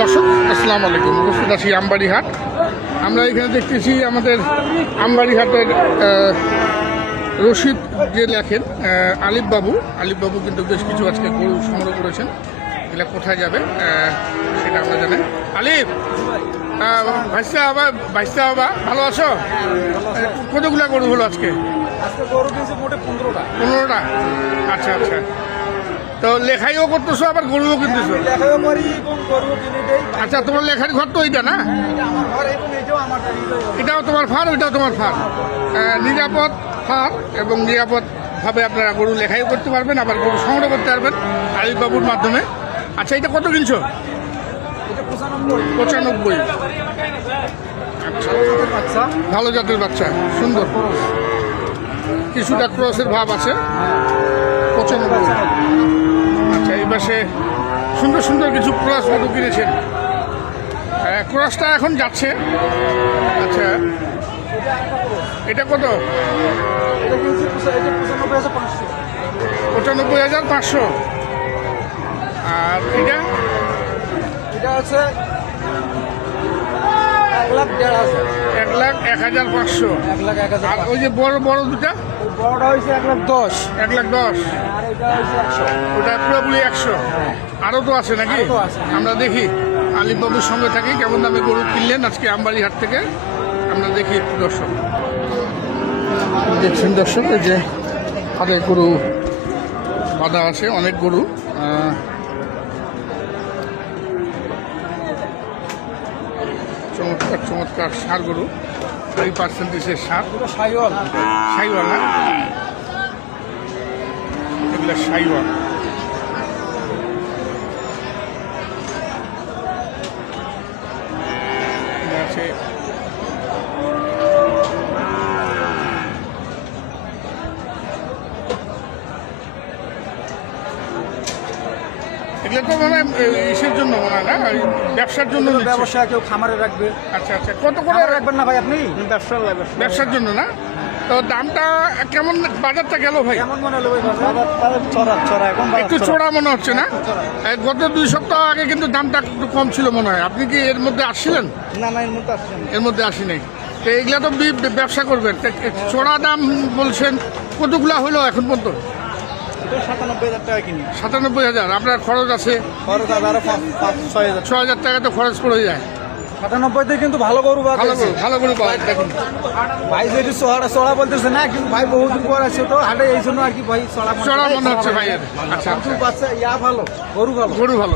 দর্শক আসসালামু আলাইকুম। উপস্থিত আছি আমবাড়ি হাট। আমরা এখানে দেখতেছি আমাদের আমবাড়ি হাটের রশিদ যে লেখেন আলিফ বাবু কিন্তু বেশ কিছু আজকে গরু সংগ্রহ করেছেন। এগুলো কোথায় যাবে সেটা আমরা জানি। আলিফ ভাইসা বাবা ভালো আছো? কতগুলা গরু হলো আজকে? গরু কিনছে মোটে 15টা। আচ্ছা আচ্ছা, তো লেখাইও করতেছো আবার গরুও কিনতেছো? আচ্ছা, তোমার লেখার ঘর তো ওইটা না? এটাও তোমার ফার, ওইটাও তোমার ফার। নিরাপদ ফার এবং নিরাপদভাবে আপনারা গরু লেখাইও করতে পারবেন, আবার গরু সংগ্রহ করতে পারবেন আলিফ বাবুর মাধ্যমে। আচ্ছা, এটা কত কিনছো? 95। আচ্ছা, ভালো জাতের বাচ্চা, সুন্দর, কিছুটা ক্রসের ভাব আছে। 95। আচ্ছা, এই পাশে সুন্দর সুন্দর কিছু ক্রস গরু কিনেছেন। ক্রসটা এখন যাচ্ছে। আচ্ছা, এটা কত? 95,500। আর এটা আছে 1,01,500। 1,01,500। আর ওই যে বড় বড় দুটা? বড়টা হয়েছে 1,10,000। 1,10,000। আর এটা হয়েছে 100। ওটা পুরোপুরি 100। আরও তো আছে নাকি? আমরা দেখি আলিফ বাবুর সঙ্গে থাকি কেমন দামে গরু কিনলেন আজকে আমবাড়ি হাট থেকে। আমরা দেখি একটু দর্শক। দেখছেন দর্শক, এই যে হাতে গরু বাঁধা আছে, অনেক গরু। চমৎকার চমৎকার ষাঁড় গরু, 5% ষাঁড়। শাহিওয়াল না? এগুলো শাহিওয়াল। আছে এগুলো তো মানে ইসের জন্য মনে হয় না, ব্যবসার জন্য? ব্যবসা কেউ খামারে রাখবে। আচ্ছা আচ্ছা, কত করে রাখবেন না ভাই আপনি? ব্যবসার জন্য না? তো দামটা কেমন? বাজারটা গেল ভাই কেমন মনে হলো? একটু চড়া মনে হচ্ছে না? গত 2 সপ্তাহ আগে কিন্তু দামটা একটু কম ছিল মনে হয়। আপনি কি এর মধ্যে আসছিলেন? না, এর মধ্যে আসছেন। এর মধ্যে আসি নাই। তো এগুলা তো ব্যবসা করবেন, চড়া দাম বলছেন। কতগুলা হলো এখন পর্যন্ত? 97,000 টাকা কিনি। 97,000। আপনার খরচ আছে? খরচ আরো 5-6,000। 6,000 টাকা তো খরচ পড়ে যায়। 97 কিন্তু ভালো গরু ভালো গরু পাওয়া দেখুন ভাই। যেটি চড়া বলতেছে না, কিন্তু ভাই বহুদিন পর আছে তো হাটে, এই জন্য আর কি ভাই চড়া মনে হচ্ছে ভাইয়ের। আচ্ছা, বাচ্চা ভালো, গরু ভালো। গরু ভালো।